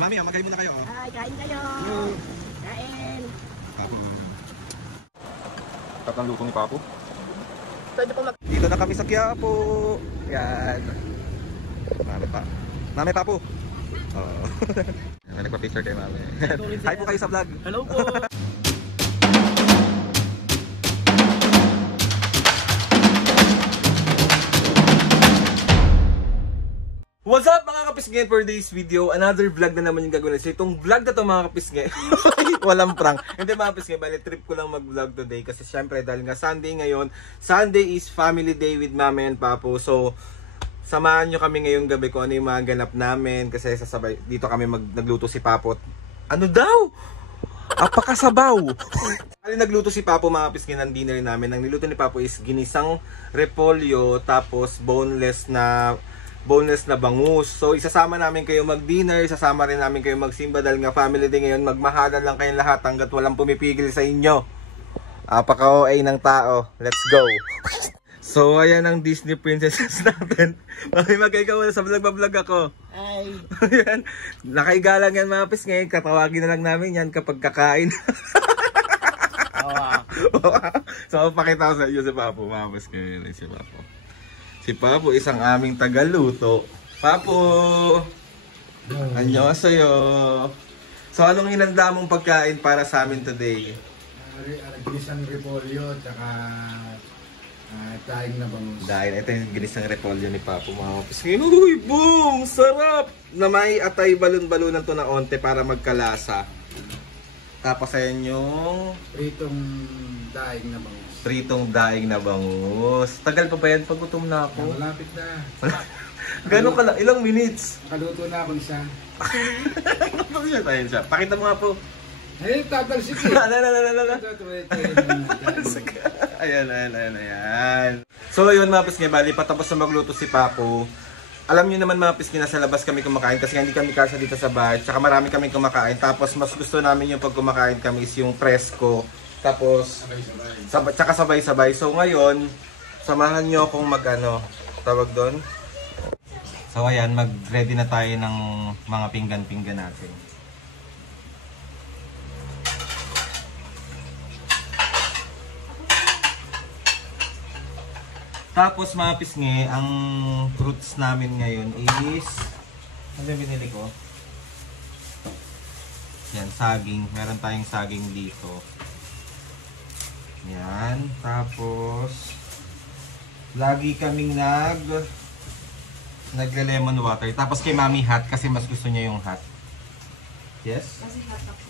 Mami, magkain muna kayo. Ay, kain kayo. Kain. Papo. Tatang luto ni Papo. Pwede po Dito na kami sa Quiapo. Yan. Mami Papo. Oo. Nagpa-picture kay Mami. Hi po kayo sa vlog. Hello po. What's up mga kapisngin, for today's video, another vlog na naman yung gagawin. So itong vlog na to mga kapisngin, walang prank. Hindi mga kapisngin, bali trip ko lang mag-vlog today kasi syempre dahil nga Sunday ngayon. Sunday is family day with Mami and Papo. So samahan nyo kami ngayong gabi kung ano yung mga ganap namin kasi sasabay dito kami nagluto si Papo. Ano daw? Apakasabaw! Kali nagluto si Papo mga kapisngin ng dinner namin. Ang niluto ni Papo is ginisang repolyo tapos boneless na bangus. So isasama namin kayo mag-dinner, isasama rin namin kayo magsimba dahil nga family day ngayon, magmahalan lang kayong lahat hanggat walang pumipigil sa inyo. Apaka-OA ng tao. Let's go! So ayan ang Disney princesses natin. Magkay ka muna sa vlog ako. Ay. Ayan. Nakaiga lang yan mga pis ngayon. Katawagin na lang namin yan kapag kakain. So pakita ko sa iyo si Papo. Mga pis ngayon si Papo. Si Papo isang aming tagaluto. Papo! Annyeonghaseyo! So anong hinanda mong pagkain para sa amin today? Ginisang repolyo, tsaka daing na bangus. Dahil ito yung ginisang repolyo ni Papo mga kapisngin. Uy, boom! Sarap! Na may atay balon-balonan to na onte para magkalasa. Tapos ayan yung Pritong daing na bangus. pritong daing na bangus. Tagal pa ba yan? Pagutom na ako. Malapit na. Gano'n ka lang? Ilang minutes? Nakaluto na ako isa. Ayun siya. Pakita mo nga po. Eh, tatalsik eh. Ayan. So yun mga pisngin, bali patapos na magluto si Papo. Alam niyo naman mga pisngin, nasa labas kami kumakain kasi hindi kami kasya dito sa bahay. Tsaka marami kami kumakain. Tapos mas gusto namin yung pag kumakain kami is yung presko. Tapos tsaka sabay-sabay. So ngayon, samahan niyo akong tawag doon. So ayan, mag-ready na tayo ng mga pinggan-pinggan natin. Tapos mga pisngi, ang fruits namin ngayon is, ano yung binili ko? Yan, saging. Meron tayong saging dito. Yan. Tapos, lagi kaming nagle-lemon water. Tapos kay Mami hot kasi mas gusto niya yung hot. Yes? Kasi hot ako.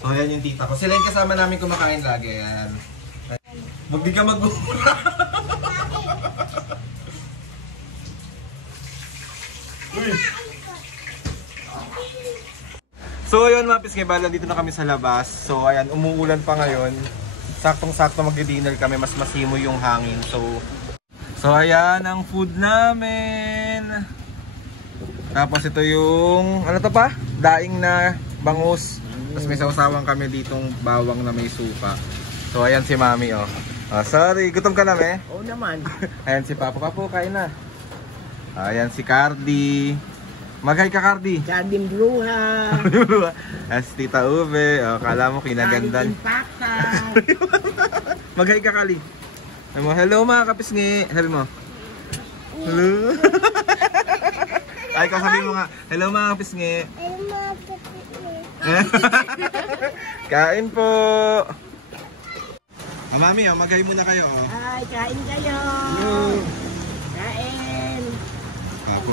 So yan yung tita ko. Sila yung kasama namin kumakain lagi. Yan. Huwag di ka magbumura. So ayun mga pisngay, bala dito na kami sa labas. So ayan, umuulan pa ngayon. Saktong-sakto mag-dinner kami, mas masimoy yung hangin. So ayan ang food namin. Tapos ito yung, ano to pa? Daing na bangus. Tapos may sausawan kami ditong bawang na may supa. So ayan si Mami oh. Sorry, gutom ka na Oo naman. Ayan si Papo. Papo, kain na. Ayan si Cardi. Mag-hi ka, Cardi. Garden Bruha. As Tita Uve. Kala mo kinagandan. Mag-hi ka, Kali. Sabi mo, hello mga kapisngi. Sabi mo. Hello. Ay, ikaw sabi mo nga. Hello mga kapisngi. Kain po. Mami, magkain muna kayo. Ay, kain kayo. Kain. Papo.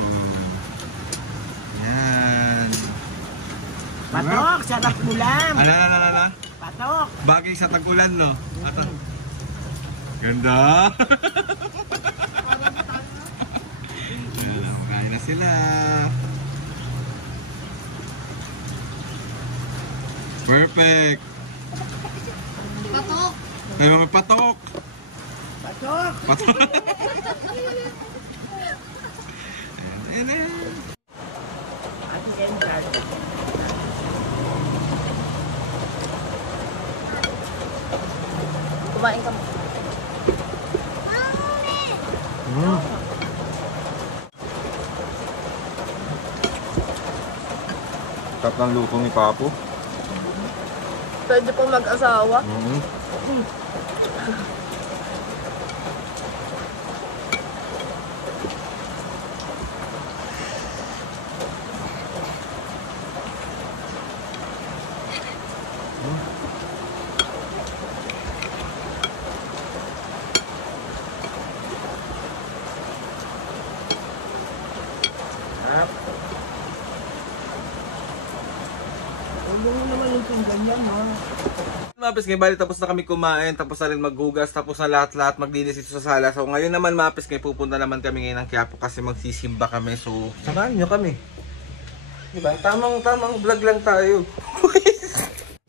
Yan. Patok, sarap ulam. Ala. Patok. Bagay sa tag-ulan, no? Ganda. Yan, kain na sila. Perfect. Patok. Ay, mga patok. Patok. Patok. Ayan. Ate Kendra. Kumain ka mo. Tap ng luto ni Papo. Pwede pong mag-asawa. Huwag mo naman yung ganyan, ha? Mga pisngay, bali tapos na kami kumain, tapos na rin maghugas, tapos na lahat-lahat maglinis ito sa sala. So ngayon naman mga pisngay, pupunta naman kami ngayon ng Quiapo kasi magsisimba kami. So samahan nyo kami. Diba? Tamang vlog lang tayo.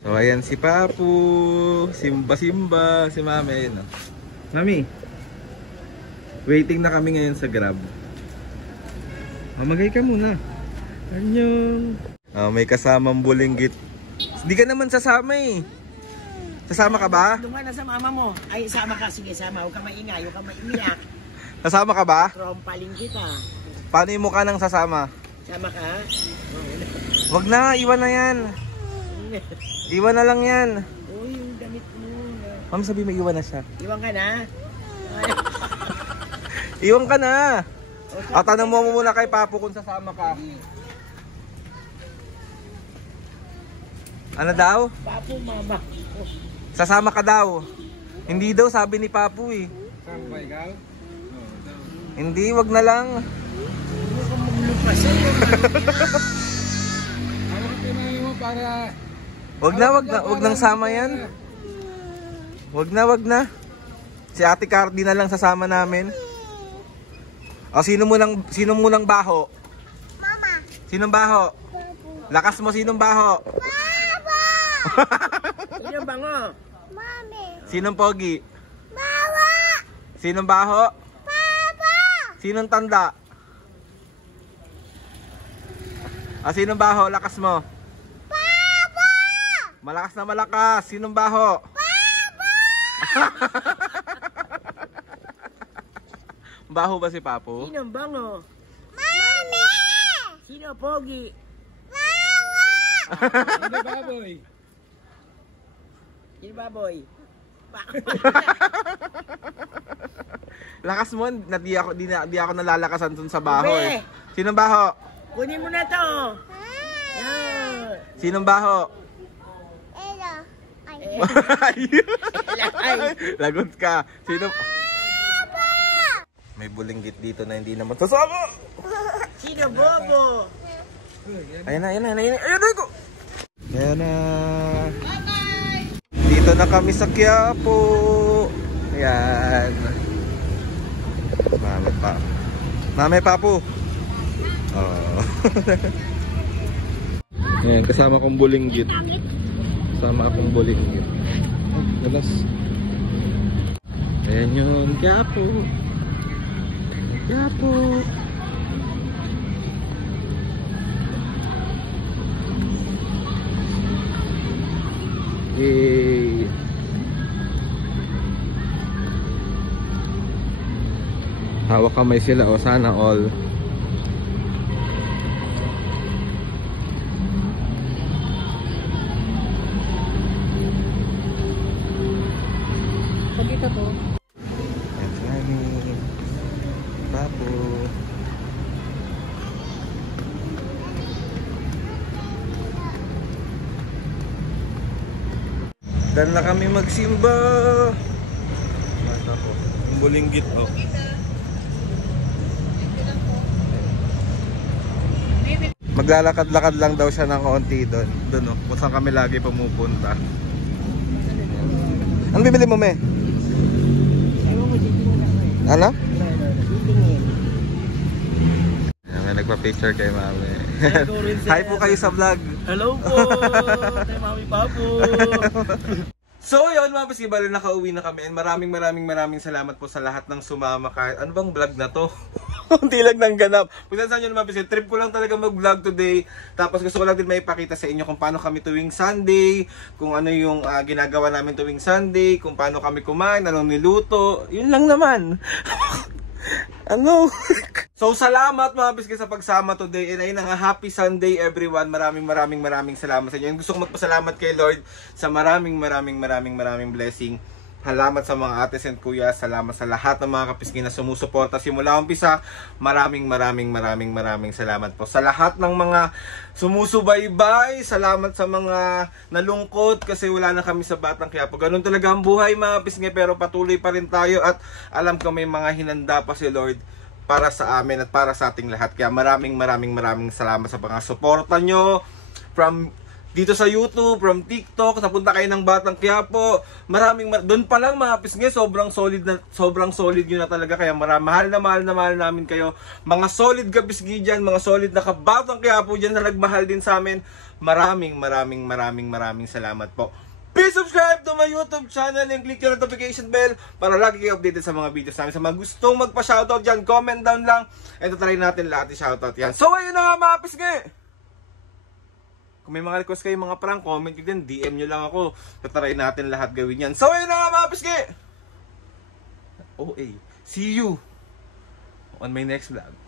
So ayan si Papu, simba-simba, si Mami. Ayun, oh. Mami, waiting na kami ngayon sa Grab. Mamagay ka muna. Anyong. May kasamang bulinggit. Hindi ka naman sasama eh. Sasama ka ba? Doon ka na sa mama mo. Ay, sama ka. Sige, sama. Huwag ka maingay. Huwag ka maiiyak. Sasama ka ba? Trompaling kita. Paano yung mukha nang sasama? Sama ka? Wag na, iwan na yan. Iwan na lang yan. Uy, yung damit mo. Ma'am, sabi may iwan na siya. Iwan ka na? Iwan ka na. O, tanong mo muna kay Papo kung sasama ka. Ano daw? Papo, mama. Sasama ka daw. Hindi daw, sabi ni Papo eh. Saan ba ikaw? Hindi, wag na lang. Huwag ka maglupasin. Ano ka tinahin mo para... Wag nang sama yan. Wag na. Si Ate Cardi na lang sasama namin. O, sino munang baho? Mama. Sinong baho? Lakas mo, sinong baho? Sino bango? Mami. Sinong pogi? Mama. Sinong baho? Papa. Sinong tanda? Sinong baho? Lakas mo. Papa. Malakas na malakas. Sinong baho? Papa. Baho ba si Papo? Sino bango? Mami. Sino pogi? Hindi baboy. Sino baboy? Lakas mo, di ako nalalakasan dun sa baho Ube. eh. Sinong baho? Kunin mo na to. Yan. Sinong baho? Elo. Ay. Ay. Lagot ka. Sino? May bulinggit dito na hindi naman sasama. Sino bobo? Ayan na. Ayan na ko. Ayan na. Dito na kami sa Quiapo. Ayan. Mami Papo. Oh. Ayan, kasama kong bulinggit. Kasama akong bulinggit. Oh, galas. Ayan yun, Quiapo. Quiapo. Yay! Hawak kamay sila, o sana all. Sagita to. Yan si Mami. Papo. Dan na kami magsimba. Ang bulinggit po. Maglalakad-lakad lang daw siya ng konti doon. Doon, kung saan kami lagi pumupunta. Ano bibili mo, me? Ano? May nagpa-picture kay Mami. Hi po kayo sa vlog. Hello po. Tayo Mami Papo. So yun mga pisngi, bali nakauwi na kami and maraming salamat po sa lahat ng sumama kahit ano bang vlog na to. Hindi lang nang ganap. Kung saan nyo naman pisngi, trip ko lang talaga mag-vlog today. Tapos gusto ko lang din maipakita sa inyo kung paano kami tuwing Sunday, kung ano yung ginagawa namin tuwing Sunday, kung paano kami kumain, anong niluto. Yun lang naman. Ano? So, salamat mga pisngi sa pagsama today. And ayun nga, happy Sunday everyone. Maraming salamat sa inyo. And gusto ko magpasalamat kay Lord sa maraming blessing. Salamat sa mga ates and kuya. Salamat sa lahat ng mga kapisngi na sumusuporta simula umpisa. Maraming salamat po. Sa lahat ng mga sumusubaybay, salamat sa mga nalungkot kasi wala na kami sa Batang Quiapo. Ganun talaga ang buhay mga kapisngi, pero patuloy pa rin tayo at alam ko may mga hinanda pa si Lord para sa amin at para sa ating lahat. Kaya maraming salamat sa mga suporta nyo from dito sa YouTube, from TikTok, napunta kayo ng Batang Quiapo. Doon pa lang mga pisngi, sobrang solid nyo na talaga. Kaya mahal namin kayo. Mga solid kapisngi dyan, mga solid na kabatang Quiapo dyan na nagmahal din sa amin. Maraming salamat po. Please subscribe to my YouTube channel and click yung notification bell para lagi kayo updated sa mga videos namin. Sa mga gustong magpa-shoutout dyan, comment down lang and try natin lahat i-shoutout yan. So ayun na mga pisngi! Kung may mga request kayo mga prank, comment nyo din, DM nyo lang ako. Tatry natin lahat gawin yan. So ayun na nga mga pisngi! See you on my next vlog.